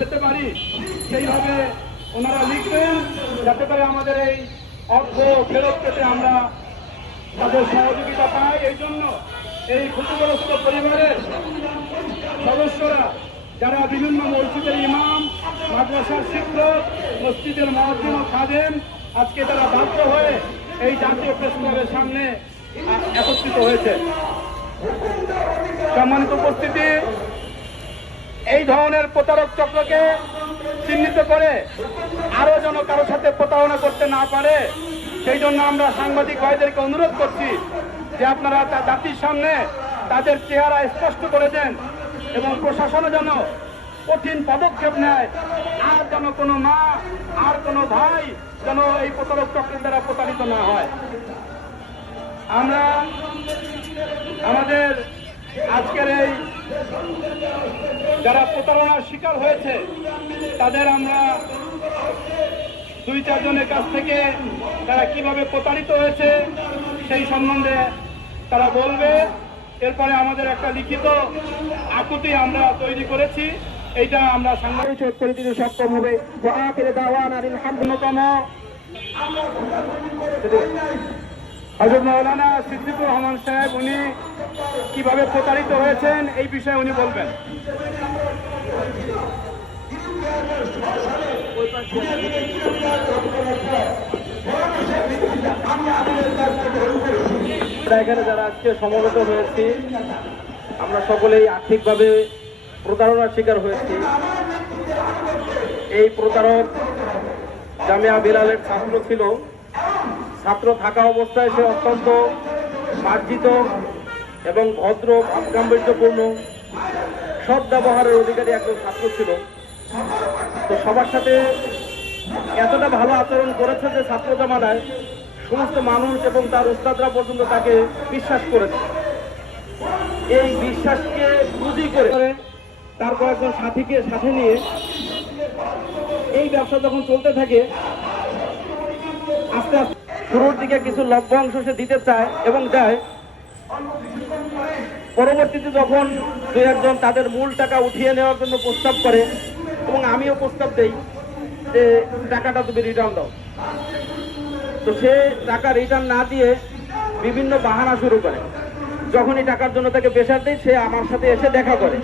পেতে পারি সেইভাবে ওনারা লিখবেন, যাতে করে আমাদের এই অর্থ ফেরত পেতে আমরা তাদের সহযোগিতা পাই। এই জন্য এই ক্ষতিগ্রস্ত পরিবারের সদস্যরা যারা বিভিন্ন মসজিদের ইমাম, মাদ্রাসার শিক্ষক, মসজিদের মুয়াজ্জিন ও খাদেম, আজকে তারা বাধ্য হয়ে এই জাতীয় প্রেস ক্লাবের সামনে একত্রিত হয়েছে। সম্মানিত উপস্থিতি, এই ধরনের প্রতারক চক্রকে চিহ্নিত করে আরো যেন কারো সাথে প্রতারণা করতে না পারে, সেই জন্য আমরা সাংবাদিক ভাইদেরকে অনুরোধ করছি যে আপনারা জাতির সামনে তাদের চেহারা স্পষ্ট করে দেন এবং প্রশাসনও যেন কঠিন পদক্ষেপ নেয়। আর যেন কোনো মা আর কোনো ভাই যেন এই প্রতারক চক্রের দ্বারা প্রতারিত না হয়। আমরা আমাদের আজকের এই যারা প্রতারণার শিকার হয়েছে তাদের আমরা 2-4 জনের কাছ থেকে তারা কিভাবে প্রতারিত হয়েছে সেই সম্বন্ধে তারা বলবে। এরপরে আমাদের একটা লিখিত আকুতি আমরা তৈরি করেছি, এইটা আমরা সাংবাদিক করে দিতে সক্ষম হবে। হযরত মাওলানা সিদ্দিকুর রহমান সাহেব উনি কিভাবে প্রতারিত হয়েছেন এই বিষয়ে উনি বলবেন। এখানে যারা আজকে সমবেত হয়েছি, আমরা সকলেই আর্থিকভাবে প্রতারণার শিকার হয়েছি। এই প্রতারক জামিয়া বিলালের ছাত্র ছিল। ছাত্র থাকা অবস্থায় সে অত্যন্ত মার্জিত এবং ভদ্র, গাম্ভীর্যপূর্ণ, সৎ ব্যবহারের অধিকারী একজন ছাত্র ছিল। তো সবার সাথে এতটা ভালো আচরণ করেছে যে ছাত্র জামানায় সমস্ত মানুষ এবং তার উস্তাদরা পর্যন্ত তাকে বিশ্বাস করেছে। এই বিশ্বাসকে পুঁজি করে তার কয়েকজন সাথীকে সাথে নিয়ে এই ব্যবসা যখন চলতে থাকে, আস্তে আস্তে শুরুর দিকে কিছু লভ্যাংশ সে দিতে চায় এবং দেয়। পরবর্তীতে যখন 2-1 জন তাদের মূল টাকা উঠিয়ে নেওয়ার জন্য প্রস্তাব করে এবং আমিও প্রস্তাব দেই যে টাকাটা তুমি রিটার্ন দাও, তো সে টাকা রিটার্ন না দিয়ে বিভিন্ন বাহানা শুরু করে। যখনই টাকার জন্য তাকে প্রেসার দেয়, সে আমার সাথে এসে দেখা করে।